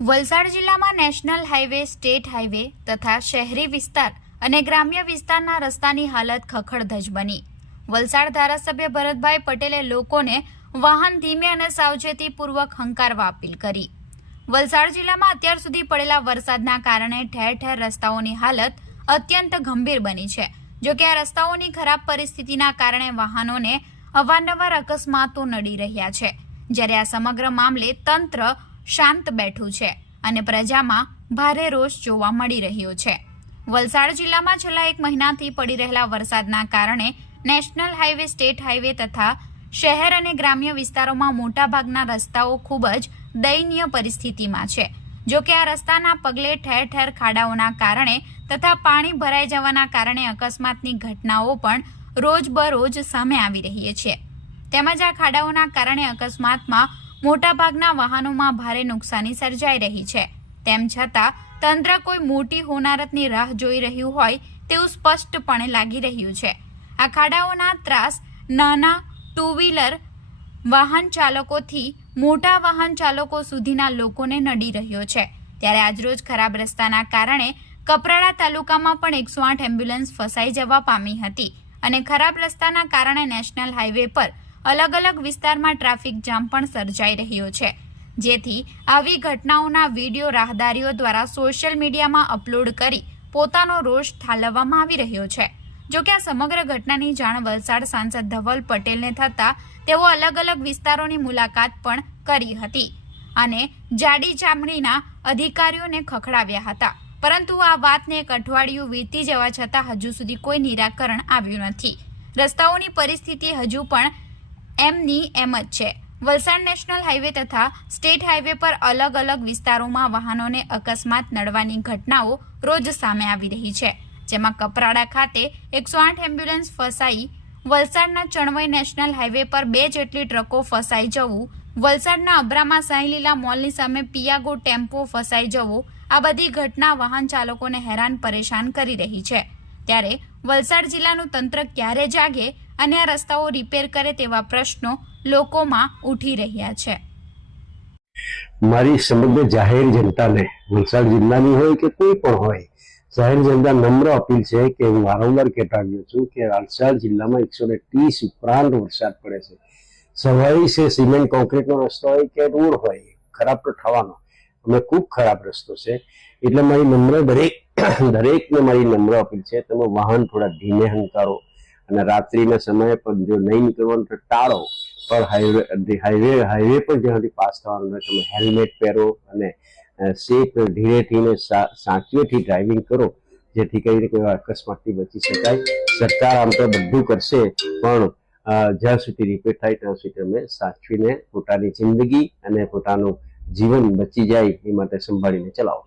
વલસાડ જિલ્લામાં national highway state highway તથા શહેરી વિસ્તાર અને ગ્રામ્ય વિસ્તારના રસ્તાની હાલત ખખડધજ બની. વલસાડ ધારાસભ્ય ભરતભાઈ પટેલે લોકોને વાહન ધીમે અને સાવચેતીપૂર્વક હંકારવા અપીલ કરી. વલસાડ જિલ્લામાં અત્યાર સુધી પડેલા વરસાદના કારણે ઠેર ઠેર રસ્તાઓની હાલત અત્યંત ગંભીર બની છે. જો કે આ રસ્તાઓની ખરાબ પરિસ્થિતિના કારણે વાહનોને અવારનવાર અકસ્માતો નડી રહ્યા છે. જ્યારે આ સમગ્ર મામલે તંત્ર શાંત બેઠું છે અને પ્રજામાં ભારે રોષ જોવા મળી રહ્યો છે. વલસાડ જિલ્લામાં છેલ્લા એક મહિનાથી પડી રહેલા વરસાદના કારણે નેશનલ હાઈવે સ્ટેટ હાઈવે તથા શહેર અને ગ્રામ્ય વિસ્તારોમાં મોટાભાગના રસ્તાઓ ખૂબ જ દયનીય પરિસ્થિતિમાં છે. જો કે આ રસ્તાના પગલે ઠેર ઠેર ખાડાઓના કારણે તથા પાણી ભરાઈ જવાના કારણે અકસ્માતની ઘટનાઓ પણ રોજબરોજ સામે આવી રહી છે. તેમજ આ ખાડાઓના કારણે અકસ્માતમાં મોટાભાગના વાહનોમાં ભારે નુકસાની સર્જાઈ રહી છે. તેમ છતાં, તંત્ર કોઈ મોટી હોનારતની રાહ જોઈ રહ્યું હોય તેવું સ્પષ્ટપણે લાગી રહ્યું છે. આ ખાડાઓના ત્રાસ નાના ટુ વ્હીલર વાહન ચાલકોથી મોટા વાહન ચાલકો સુધીના લોકોને નડી રહ્યો છે. ત્યારે આજરોજ ખરાબ રસ્તાના કારણે કપરાડા તાલુકામાં પણ એકસો આઠ એમ્બ્યુલન્સ ફસાઈ જવા પામી હતી અને ખરાબ રસ્તાના કારણે નેશનલ હાઈવે પર અલગ અલગ વિસ્તારમાં ટ્રાફિક જામ પણ સર્જાઈ રહ્યો છે. જેથી આવી ઘટનાઓના વીડિયો રાહદારીઓ દ્વારા સોશિયલ મીડિયામાં અપલોડ કરી પોતાનો રોષ ઠાલવવામાં આવી રહ્યો છે. જો કે આ સમગ્ર ઘટનાની જાણ વલસાડ સાંસદ ધવલ પટેલને થતાં તેઓ અલગ અલગ વિસ્તારોની મુલાકાત પણ કરી હતી અને જાડી ચામડીના અધિકારીઓને ખખડાવ્યા હતા. પરંતુ આ વાતને એક અઠવાડિયું વીતી જવા છતાં હજુ સુધી કોઈ નિરાકરણ આવ્યું નથી. રસ્તાઓની પરિસ્થિતિ હજુ પણ એમની એમ જ છે. વલસાડ નેશનલ હાઈવે તથા સ્ટેટ હાઈવે પર અલગ અલગ વિસ્તારોમાં વાહનોને અકસ્માત નડવાની ઘટનાઓ રોજ સામે આવી રહી છે. જેમાં કપરાડા ખાતે એકસો આઠ એમ્બ્યુલન્સ ફસાઈ વલસાડના ચણવઈ નેશનલ હાઈવે પર બે જેટલી ટ્રકો ફસાઈ જવું, વલસાડના અબ્રામા સાંઈલીલા મોલની સામે પિયાગો ટેમ્પો ફસાઈ જવો, આ બધી ઘટના વાહન ચાલકોને હેરાન પરેશાન કરી રહી છે. ત્યારે વલસાડ જિલ્લાનું તંત્ર ક્યારે જાગે અને આ રસ્તાઓ રિપેર કરે તેવા પ્રશ્નો લોકોમાં ઉઠી રહ્યા છે. મારી સમગ્ર જાહેર જનતાને, વલસાડ જિલ્લાની હોય કે કોઈ પણ હોય, જાહેર જનતા નમ્ર અપીલ છે કે હું વારંવાર કહેતા આવ્યો છું કે વલસાડ જિલ્લામાં એકસો ને ત્રીસ ઉપરાંત વરસાદ પડે છે. સવારી છે સિમેન્ટ કોન્ક્રીટનો રસ્તો હોય કે રોડ હોય, ખરાબ તો થવાનો. અમે ખૂબ ખરાબ રસ્તો છે. એટલે મારી નમ્ર દરેક, દરેકને મારી નમ્ર અપીલ છે. તમે વાહન થોડા ધીમે હંકારો. અને રાત્રિના સમયે પણ જો નહીં નીકળવાનું તો ટાળો. પણ હાઈવે હાઈવે હાઈવે પર જ્યાંથી પાસ થવાનું હોય તમે હેલ્મેટ પહેરો અને સેફ ધીરેથી ને સાચવેથી ડ્રાઇવિંગ કરો. જેથી કરીને કોઈ અકસ્માતથી બચી શકાય. સરકાર આમ તો બધું કરશે, પણ જ્યાં સુધી રિપેર થાય ત્યાં સુધી અમે સાચવીને પોતાની જિંદગી અને પોતાનું જીવન બચી જાય એ માટે સંભાળીને ચલાવો.